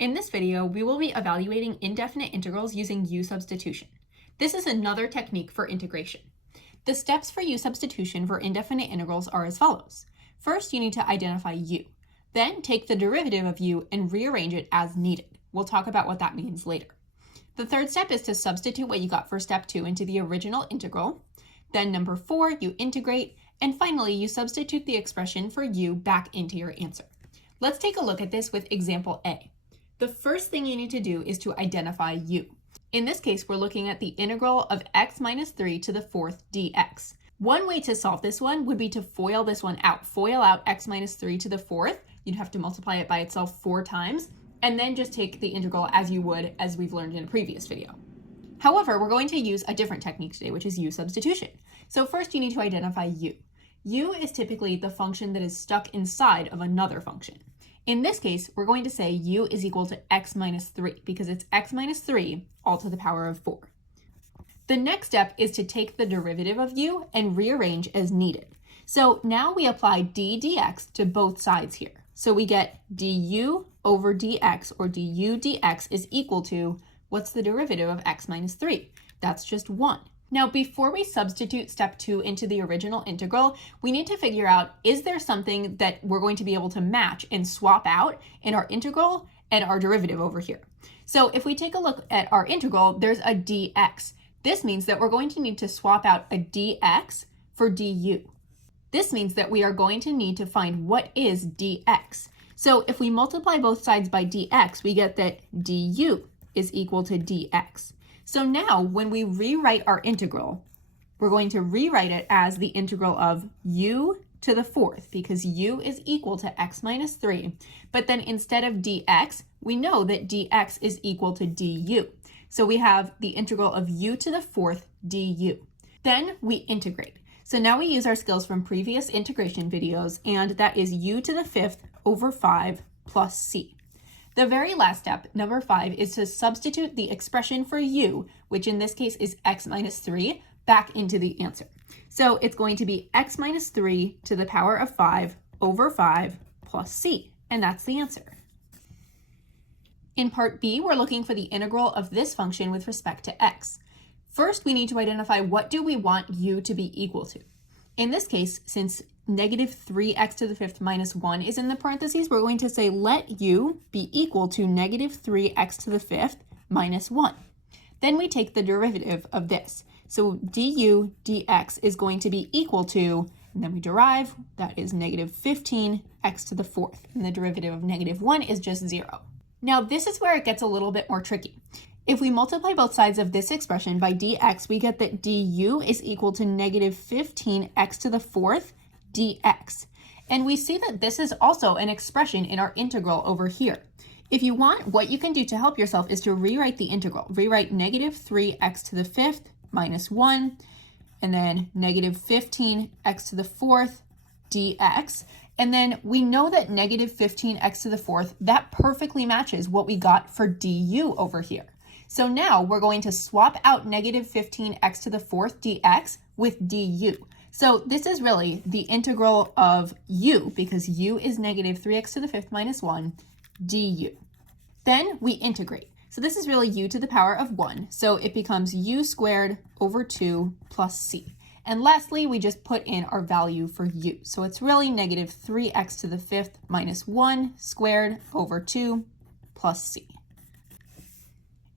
In this video, we will be evaluating indefinite integrals using U-substitution. This is another technique for integration. The steps for U-substitution for indefinite integrals are as follows. First, you need to identify u. Then take the derivative of u and rearrange it as needed. We'll talk about what that means later. The third step is to substitute what you got for step 2 into the original integral. Then number 4, you integrate. And finally, you substitute the expression for u back into your answer. Let's take a look at this with example A. The first thing you need to do is to identify u. In this case, we're looking at the integral of x minus 3 to the 4th dx. One way to solve this one would be to FOIL this one out. FOIL out x minus 3 to the 4th. You'd have to multiply it by itself 4 times, and then just take the integral as you would, as we've learned in a previous video. However, we're going to use a different technique today, which is U-substitution. So first you need to identify u. U is typically the function that is stuck inside of another function. In this case, we're going to say u is equal to x minus 3 because it's x minus 3 all to the power of 4. The next step is to take the derivative of u and rearrange as needed. So now we apply d dx to both sides here. So we get du over dx, or du dx, is equal to, what's the derivative of x minus 3? That's just 1. Now, before we substitute step 2 into the original integral, we need to figure out, is there something that we're going to be able to match and swap out in our integral and our derivative over here? So if we take a look at our integral, there's a dx. This means that we're going to need to swap out a dx for du. This means that we are going to need to find what is dx. So if we multiply both sides by dx, we get that du is equal to dx. So now when we rewrite our integral, we're going to rewrite it as the integral of u to the 4th because u is equal to x minus 3. But then instead of dx, we know that dx is equal to du. So we have the integral of u to the 4th du. Then we integrate. So now we use our skills from previous integration videos, and that is u to the 5th over 5 plus c. The very last step, number 5, is to substitute the expression for u, which in this case is x minus 3, back into the answer. So it's going to be x minus 3 to the power of 5 over 5 plus c, and that's the answer. In part B, we're looking for the integral of this function with respect to x. First, we need to identify what do we want u to be equal to. In this case, since negative 3x to the 5th minus 1 is in the parentheses, we're going to say let u be equal to negative 3x to the 5th minus 1. Then we take the derivative of this. So du dx is going to be equal to, and then we derive, that is negative 15x to the 4th. And the derivative of negative 1 is just 0. Now this is where it gets a little bit more tricky. If we multiply both sides of this expression by dx, we get that du is equal to negative 15x to the 4th dx. And we see that this is also an expression in our integral over here. If you want, what you can do to help yourself is to rewrite the integral. Rewrite negative 3x to the 5th minus 1, and then negative 15x to the 4th dx. And then we know that negative 15x to the 4th, that perfectly matches what we got for du over here. So now we're going to swap out negative 15x to the 4th dx with du. So this is really the integral of u, because u is negative 3x to the 5th minus 1, du. Then we integrate. So this is really u to the power of 1. So it becomes u squared over 2 plus c. And lastly, we just put in our value for u. So it's really negative 3x to the 5th minus 1 squared over 2 plus c.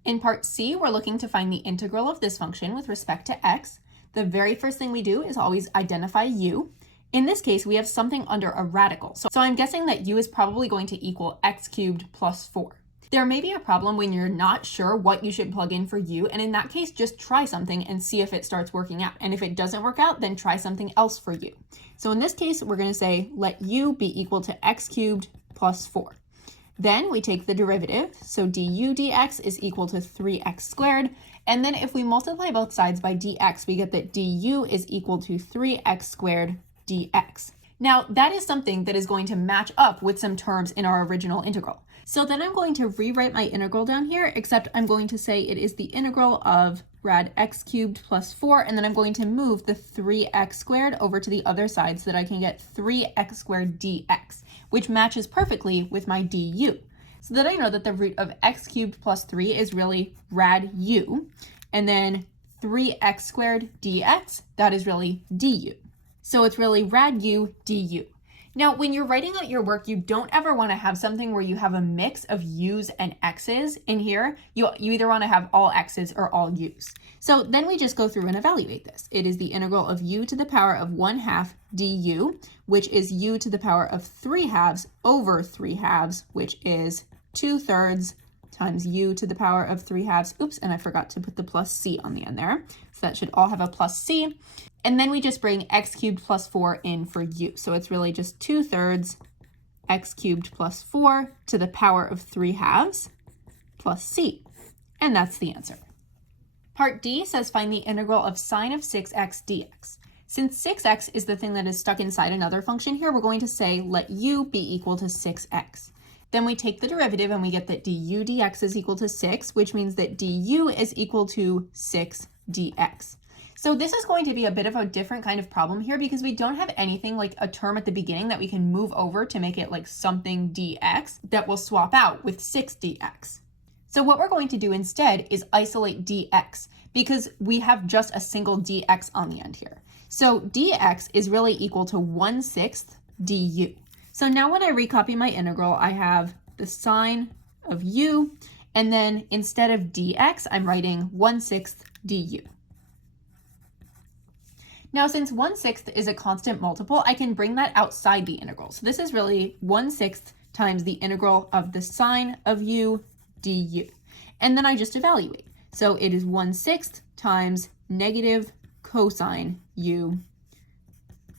In part C, we're looking to find the integral of this function with respect to x. The very first thing we do is always identify u. In this case, we have something under a radical. So I'm guessing that u is probably going to equal x cubed plus 4. There may be a problem when you're not sure what you should plug in for u, and in that case, just try something and see if it starts working out. And if it doesn't work out, then try something else for u. So in this case, we're going to say let u be equal to x cubed plus 4. Then we take the derivative, so du dx is equal to 3x squared, and then if we multiply both sides by dx, we get that du is equal to 3x squared dx. Now, that is something that is going to match up with some terms in our original integral. So then I'm going to rewrite my integral down here, except I'm going to say it is the integral of rad x cubed plus 4, and then I'm going to move the 3x squared over to the other side so that I can get 3x squared dx, which matches perfectly with my du. So then I know that the root of x cubed plus 3 is really rad u, and then 3x squared dx, that is really du. So it's really rad u du. Now, when you're writing out your work, you don't ever want to have something where you have a mix of u's and x's in here. You either want to have all x's or all u's. So then we just go through and evaluate this. It is the integral of u to the power of 1/2 du, which is u to the power of 3/2 over 3/2, which is 2/3 times u to the power of 3/2. Oops, and I forgot to put the plus c on the end there. So that should all have a plus c. And then we just bring x cubed plus 4 in for u. So it's really just 2/3 x cubed plus 4 to the power of 3/2 plus c. And that's the answer. Part D says find the integral of sine of 6x dx. Since 6x is the thing that is stuck inside another function here, we're going to say let u be equal to 6x. Then we take the derivative and we get that du dx is equal to 6, which means that du is equal to 6 dx. So this is going to be a bit of a different kind of problem here because we don't have anything like a term at the beginning that we can move over to make it like something dx that will swap out with 6 dx. So what we're going to do instead is isolate dx because we have just a single dx on the end here. So dx is really equal to 1/6 du. So now when I recopy my integral, I have the sine of u, and then instead of dx, I'm writing 1/6 du. Now, since 1/6 is a constant multiple, I can bring that outside the integral. So this is really 1/6 times the integral of the sine of u du. And then I just evaluate. So it is 1/6 times negative cosine u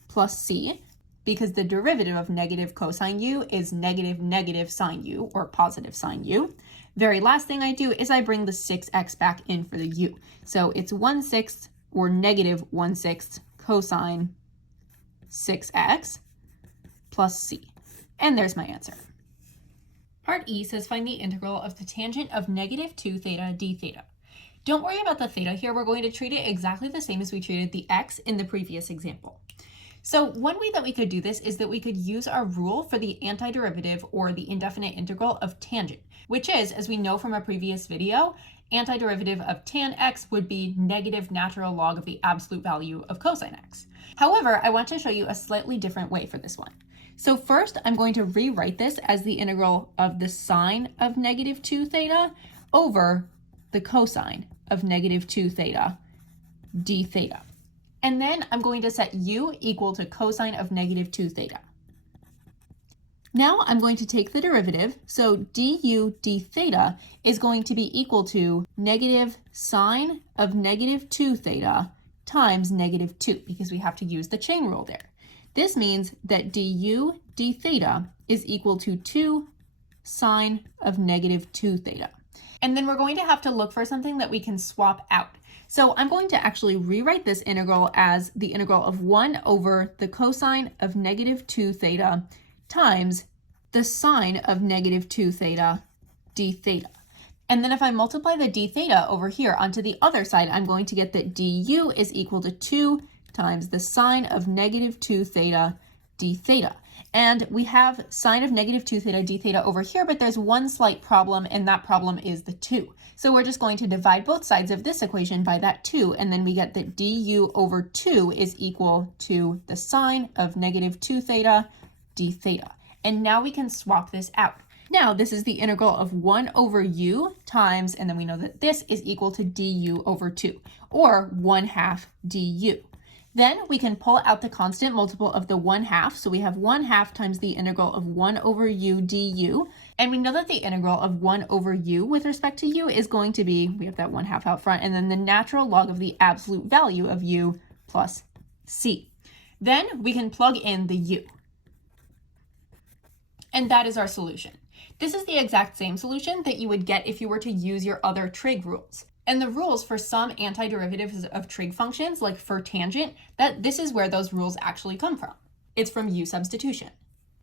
plus c, because the derivative of negative cosine u is negative sine u, or positive sine u. Very last thing I do is I bring the 6x back in for the u. So it's 1/6 or negative 1/6 cosine 6x plus c. And there's my answer. Part E says find the integral of the tangent of negative 2 theta d theta. Don't worry about the theta here. We're going to treat it exactly the same as we treated the x in the previous example. So one way that we could do this is that we could use our rule for the antiderivative or the indefinite integral of tangent, which is, as we know from a previous video, antiderivative of tan x would be negative natural log of the absolute value of cosine x. However, I want to show you a slightly different way for this one. So first, I'm going to rewrite this as the integral of the sine of negative 2 theta over the cosine of negative 2 theta d theta. And then I'm going to set u equal to cosine of negative 2 theta. Now I'm going to take the derivative, so du d theta is going to be equal to negative sine of negative 2 theta times negative 2, because we have to use the chain rule there. This means that du d theta is equal to 2 sine of negative 2 theta. And then we're going to have to look for something that we can swap out. So I'm going to actually rewrite this integral as the integral of 1 over the cosine of negative 2 theta times the sine of negative 2 theta d theta. And then if I multiply the d theta over here onto the other side, I'm going to get that du is equal to 2 times the sine of negative 2 theta d theta. And we have sine of negative 2 theta d theta over here, but there's one slight problem, and that problem is the 2. So we're just going to divide both sides of this equation by that 2, and then we get that du over 2 is equal to the sine of negative 2 theta d theta. And now we can swap this out. Now this is the integral of 1 over u times, and then we know that this is equal to du over 2, or 1/2 du. Then we can pull out the constant multiple of the 1/2, so we have 1/2 times the integral of 1 over u du, and we know that the integral of 1 over u with respect to u is going to be, we have that 1/2 out front, and then the natural log of the absolute value of u plus c. Then we can plug in the u. And that is our solution. This is the exact same solution that you would get if you were to use your other trig rules. And the rules for some antiderivatives of trig functions, like for tangent, this is where those rules actually come from. It's from U-Substitution.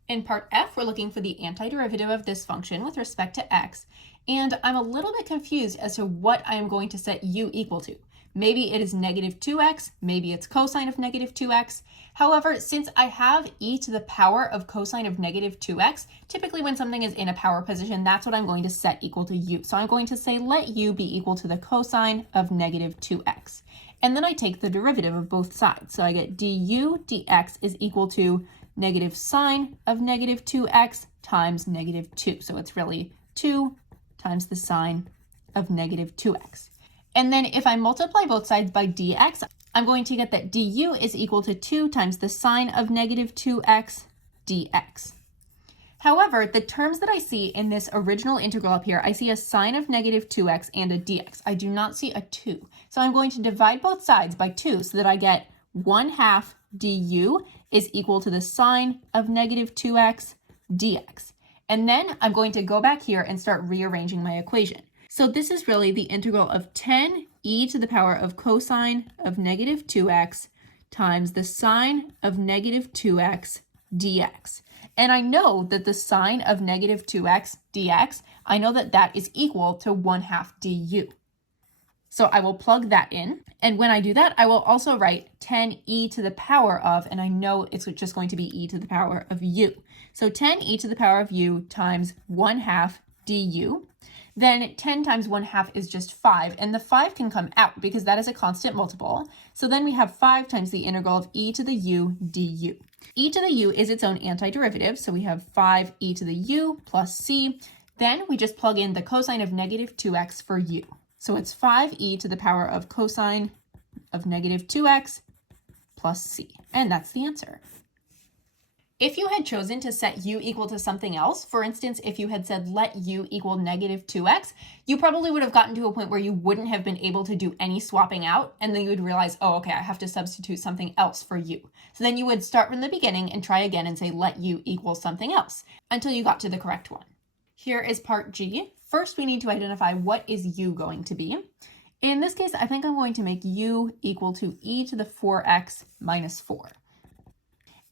In part F, we're looking for the antiderivative of this function with respect to x, and I'm a little bit confused as to what I am going to set u equal to. Maybe it is negative 2x, maybe it's cosine of negative 2x. However, since I have e to the power of cosine of negative 2x, typically when something is in a power position, that's what I'm going to set equal to u. So I'm going to say let u be equal to the cosine of negative 2x. And then I take the derivative of both sides. So I get du dx is equal to negative sine of negative 2x times negative 2. So it's really 2 times the sine of negative 2x. And then if I multiply both sides by dx, I'm going to get that du is equal to 2 times the sine of negative 2x dx. However, the terms that I see in this original integral up here, I see a sine of negative 2x and a dx. I do not see a 2. So I'm going to divide both sides by 2 so that I get 1/2 du is equal to the sine of negative 2x dx. And then I'm going to go back here and start rearranging my equation. So this is really the integral of 10 e to the power of cosine of negative 2x times the sine of negative 2x dx. And I know that the sine of negative 2x dx, I know that that is equal to 1/2 du. So I will plug that in. And when I do that, I will also write 10 e to the power of, and I know it's just going to be e to the power of u. So 10 e to the power of u times 1/2 du. Then 10 times 1/2 is just 5, and the 5 can come out because that is a constant multiple. So then we have 5 times the integral of e to the u du. E to the u is its own antiderivative, so we have 5 e to the u plus c. Then we just plug in the cosine of negative 2x for u. So it's 5 e to the power of cosine of negative 2x plus c, and that's the answer. If you had chosen to set u equal to something else, for instance, if you had said let u equal negative 2x, you probably would have gotten to a point where you wouldn't have been able to do any swapping out, and then you would realize, oh, okay, I have to substitute something else for u. So then you would start from the beginning and try again and say let u equal something else until you got to the correct one. Here is part G. First, we need to identify what is u going to be. In this case, I think I'm going to make u equal to e to the 4x minus 4.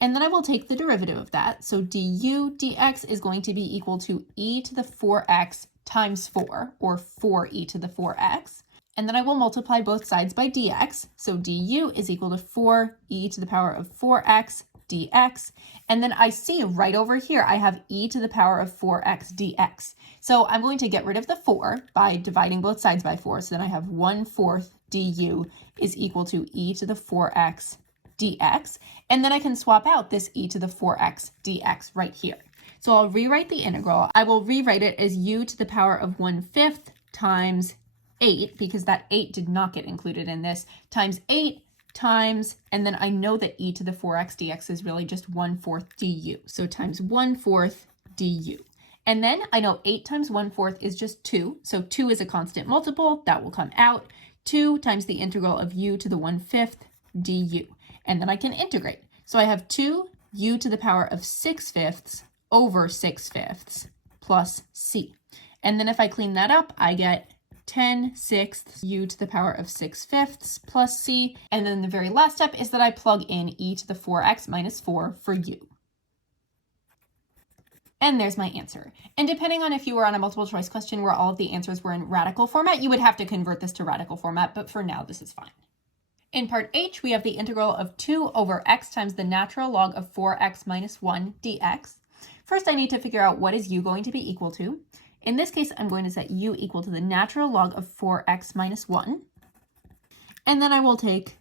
And then I will take the derivative of that. So du dx is going to be equal to e to the 4x times 4, or 4e to the 4x. And then I will multiply both sides by dx. So du is equal to 4e to the power of 4x dx. And then I see right over here, I have e to the power of 4x dx. So I'm going to get rid of the 4 by dividing both sides by 4. So then I have 1/4 du is equal to e to the 4x dx, and then I can swap out this e to the 4x dx right here. So I'll rewrite the integral. I will rewrite it as u to the power of 1/5 times 8, because that 8 did not get included in this, times 8 times, and then I know that e to the 4x dx is really just 1/4 du. So times 1/4 du. And then I know 8 times 1/4 is just 2. So 2 is a constant multiple. That will come out. 2 times the integral of u to the 1/5 du. And then I can integrate. So I have 2 u to the power of 6/5 over 6/5 plus c. And then if I clean that up, I get 10/6 u to the power of 6/5 plus c. And then the very last step is that I plug in e to the 4x minus 4 for u. And there's my answer. And depending on if you were on a multiple choice question where all of the answers were in radical format, you would have to convert this to radical format, but for now, this is fine. In part H, we have the integral of 2 over x times the natural log of 4x minus 1 dx. First, I need to figure out what is u going to be equal to. In this case, I'm going to set u equal to the natural log of 4x minus 1. And then I will take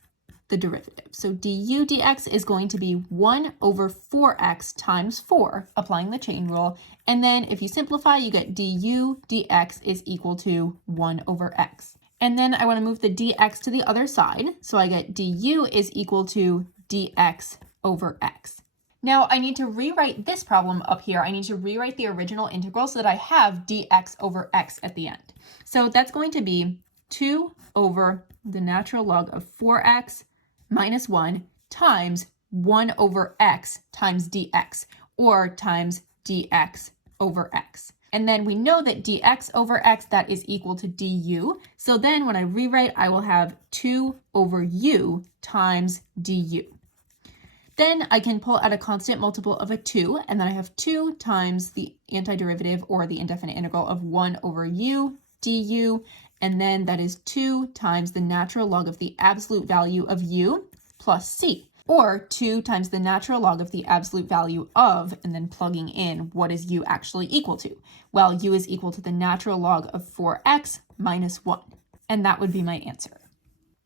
the derivative. So du dx is going to be 1 over 4x times 4, applying the chain rule. And then if you simplify, you get du dx is equal to 1 over x. And then I want to move the dx to the other side. So I get du is equal to dx over x. Now I need to rewrite this problem up here. I need to rewrite the original integral so that I have dx over x at the end. So that's going to be 2 over the natural log of 4x minus 1 times 1 over x times dx, or times dx over x. And then we know that dx over x, that is equal to du. So then when I rewrite, I will have 2 over u times du. Then I can pull out a constant multiple of a 2, and then I have 2 times the antiderivative, or the indefinite integral, of 1 over u du. and then that is 2 times the natural log of the absolute value of u plus c, or 2 times the natural log of the absolute value of, and then plugging in what is u actually equal to. Well, u is equal to the natural log of 4x minus 1, and that would be my answer.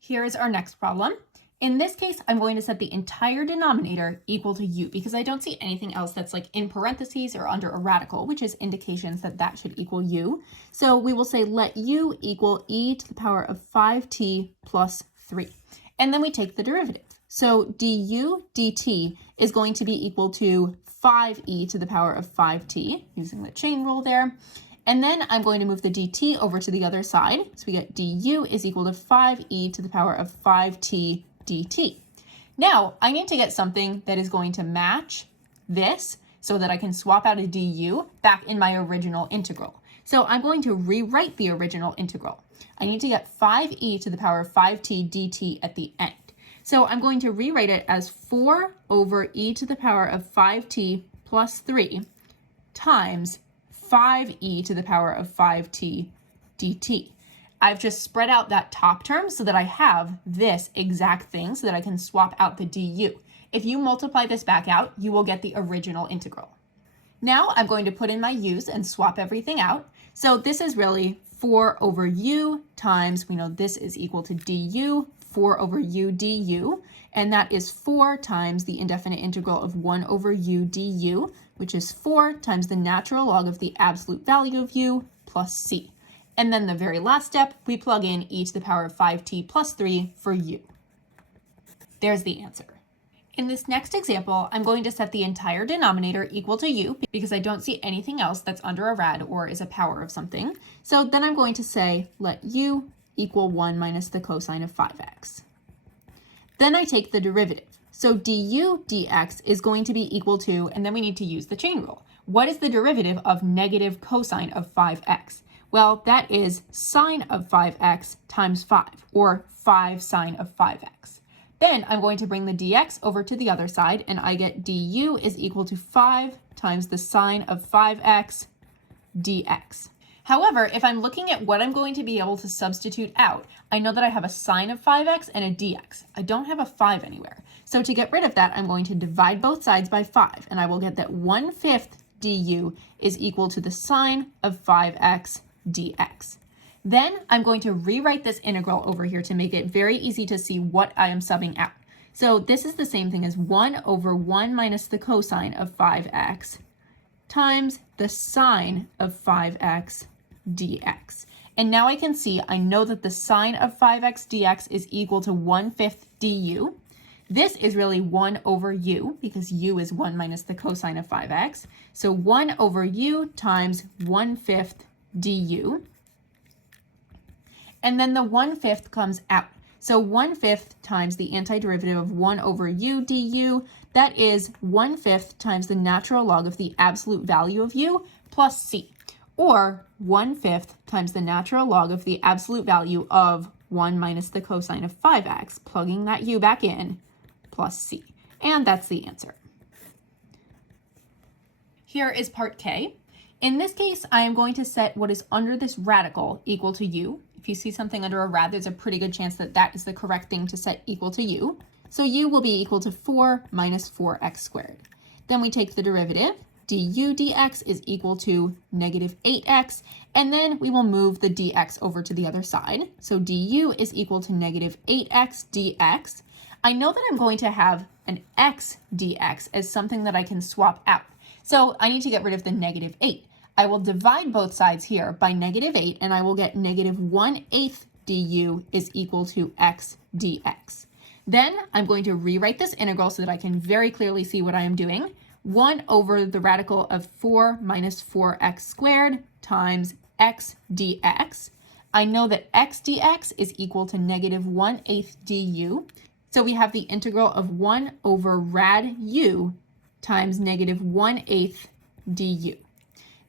Here is our next problem. In this case, I'm going to set the entire denominator equal to u because I don't see anything else that's like in parentheses or under a radical, which is indications that that should equal u. So we will say let u equal e to the power of 5t plus 3. And then we take the derivative. So du dt is going to be equal to 5e to the power of 5t, using the chain rule there. And then I'm going to move the dt over to the other side. So we get du is equal to 5e to the power of 5t dt. Now, I need to get something that is going to match this so that I can swap out a du back in my original integral. So I'm going to rewrite the original integral. I need to get 5e to the power of 5t dt at the end. So I'm going to rewrite it as 4 over e to the power of 5t plus 3 times 5e to the power of 5t dt. I've just spread out that top term so that I have this exact thing so that I can swap out the du. If you multiply this back out, you will get the original integral. Now I'm going to put in my u's and swap everything out. So this is really 4 over u times, we know this is equal to du, 4 over u du, and that is 4 times the indefinite integral of 1 over u du, which is 4 times the natural log of the absolute value of u plus c. And then the very last step, we plug in e to the power of 5t plus 3 for u. There's the answer. In this next example, I'm going to set the entire denominator equal to u because I don't see anything else that's under a rad or is a power of something. So then I'm going to say let u equal 1 minus the cosine of 5x. Then I take the derivative. So du dx is going to be equal to, and then we need to use the chain rule. What is the derivative of negative cosine of 5x? Well, that is sine of 5x times 5, or 5 sine of 5x. Then I'm going to bring the dx over to the other side, and I get du is equal to 5 times the sine of 5x dx. However, if I'm looking at what I'm going to be able to substitute out, I know that I have a sine of 5x and a dx. I don't have a 5 anywhere. So to get rid of that, I'm going to divide both sides by 5, and I will get that 1/5 du is equal to the sine of 5x dx. Then I'm going to rewrite this integral over here to make it very easy to see what I am subbing out. So this is the same thing as 1 over 1 minus the cosine of 5x times the sine of 5x dx. And now I can see, I know that the sine of 5x dx is equal to 1/5 du. This is really 1 over u, because u is 1 minus the cosine of 5x. So 1 over u times 1/5 du. And then the 1/5 comes out. So 1/5 times the antiderivative of 1 over u du, that is 1/5 times the natural log of the absolute value of u plus c, or 1/5 times the natural log of the absolute value of 1 minus the cosine of 5x, plugging that u back in, plus c. And that's the answer. Here is part K. In this case, I am going to set what is under this radical equal to u. If you see something under a rad, there's a pretty good chance that that is the correct thing to set equal to u. So u will be equal to 4 minus 4x squared. Then we take the derivative. Du dx is equal to negative 8x, and then we will move the dx over to the other side. So du is equal to negative 8x dx. I know that I'm going to have an x dx as something that I can swap out. So I need to get rid of the negative 8. I will divide both sides here by negative 8, and I will get negative 1/8 du is equal to x dx. Then I'm going to rewrite this integral so that I can very clearly see what I am doing. 1 over the radical of 4 minus 4x squared times x dx. I know that x dx is equal to negative 1/8 du. So we have the integral of 1 over rad u times negative 1/8 du.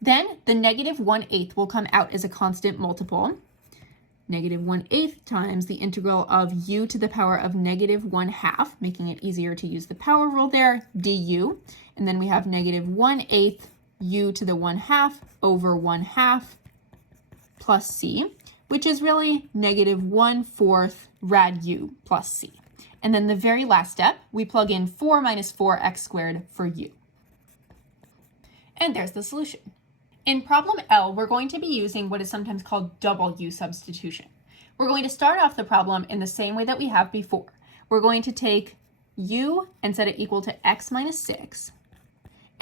Then the negative 1/8 will come out as a constant multiple. Negative 1/8 times the integral of u to the power of negative 1/2, making it easier to use the power rule there, du. And then we have negative 1/8 u to the 1/2 over 1/2 plus c. which is really negative 1/4 rad u plus c. And then the very last step, we plug in 4 minus 4x squared for u. And there's the solution. In problem L, we're going to be using what is sometimes called double U substitution. We're going to start off the problem in the same way that we have before. We're going to take u and set it equal to x minus 6.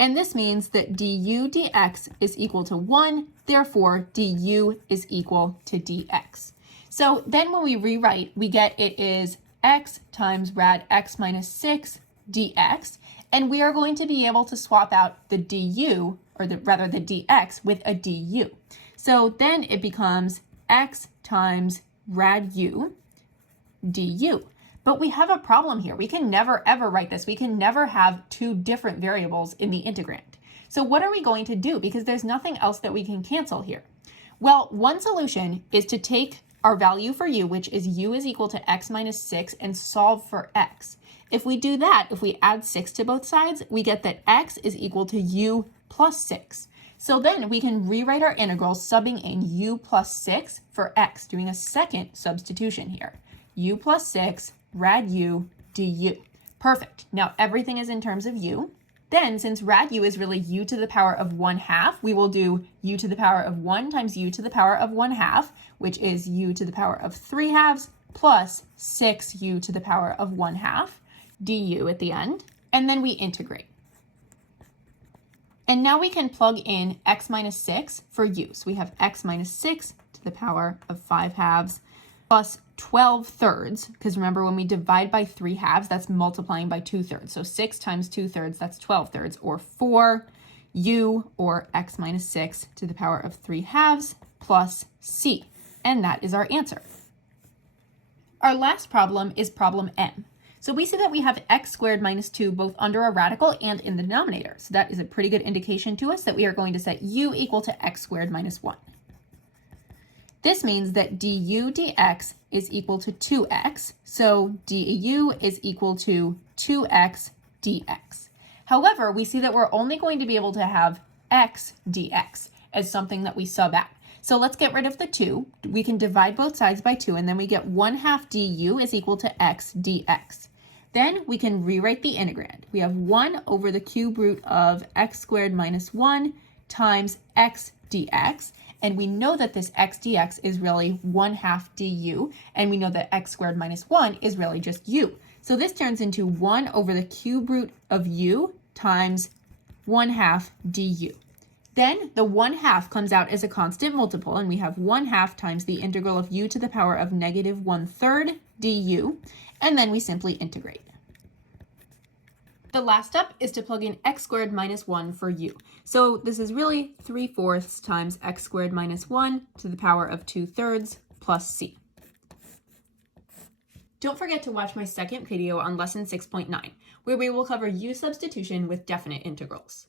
And this means that du dx is equal to 1, therefore du is equal to dx. So then when we rewrite, we get it is x times rad x minus 6 dx, and we are going to be able to swap out the du, or the dx, with a du. So then it becomes x times rad u du. But we have a problem here. We can never ever write this. We can never have two different variables in the integrand. So what are we going to do? Because there's nothing else that we can cancel here. Well, one solution is to take our value for u, which is u is equal to x minus 6, and solve for x. If we do that, if we add 6 to both sides, we get that x is equal to u plus 6. So then we can rewrite our integral subbing in u plus 6 for x, doing a second substitution here. U plus 6 rad u du. Perfect. Now everything is in terms of u. Then, since rad u is really u to the power of 1/2, we will do u to the power of 1 times u to the power of 1/2, which is u to the power of 3/2 plus 6u to the power of 1/2 du at the end. And then we integrate. And now we can plug in x minus 6 for u. So we have x minus 6 to the power of 5/2 plus 12/3, because remember when we divide by 3/2, that's multiplying by 2/3. So 6 times 2/3, that's 12/3, or 4u, or x minus 6 to the power of 3/2 plus c. And that is our answer. Our last problem is problem M. So we see that we have x squared minus 2 both under a radical and in the denominator. So that is a pretty good indication to us that we are going to set u equal to x squared minus 1. This means that du dx is equal to 2x, so du is equal to 2x dx. However, we see that we're only going to be able to have x dx as something that we sub out. So let's get rid of the 2. We can divide both sides by 2, and then we get 1/2 du is equal to x dx. Then we can rewrite the integrand. We have 1 over the cube root of x squared minus 1 times x dx. And we know that this x dx is really 1/2 du, and we know that x squared minus 1 is really just u. So this turns into 1 over the cube root of u times 1/2 du. Then the 1/2 comes out as a constant multiple, and we have 1/2 times the integral of u to the power of negative 1/3 du, and then we simply integrate. The last step is to plug in x squared minus 1 for u. So this is really 3/4 times x squared minus 1 to the power of 2/3 plus c. Don't forget to watch my second video on lesson 6.9, where we will cover u substitution with definite integrals.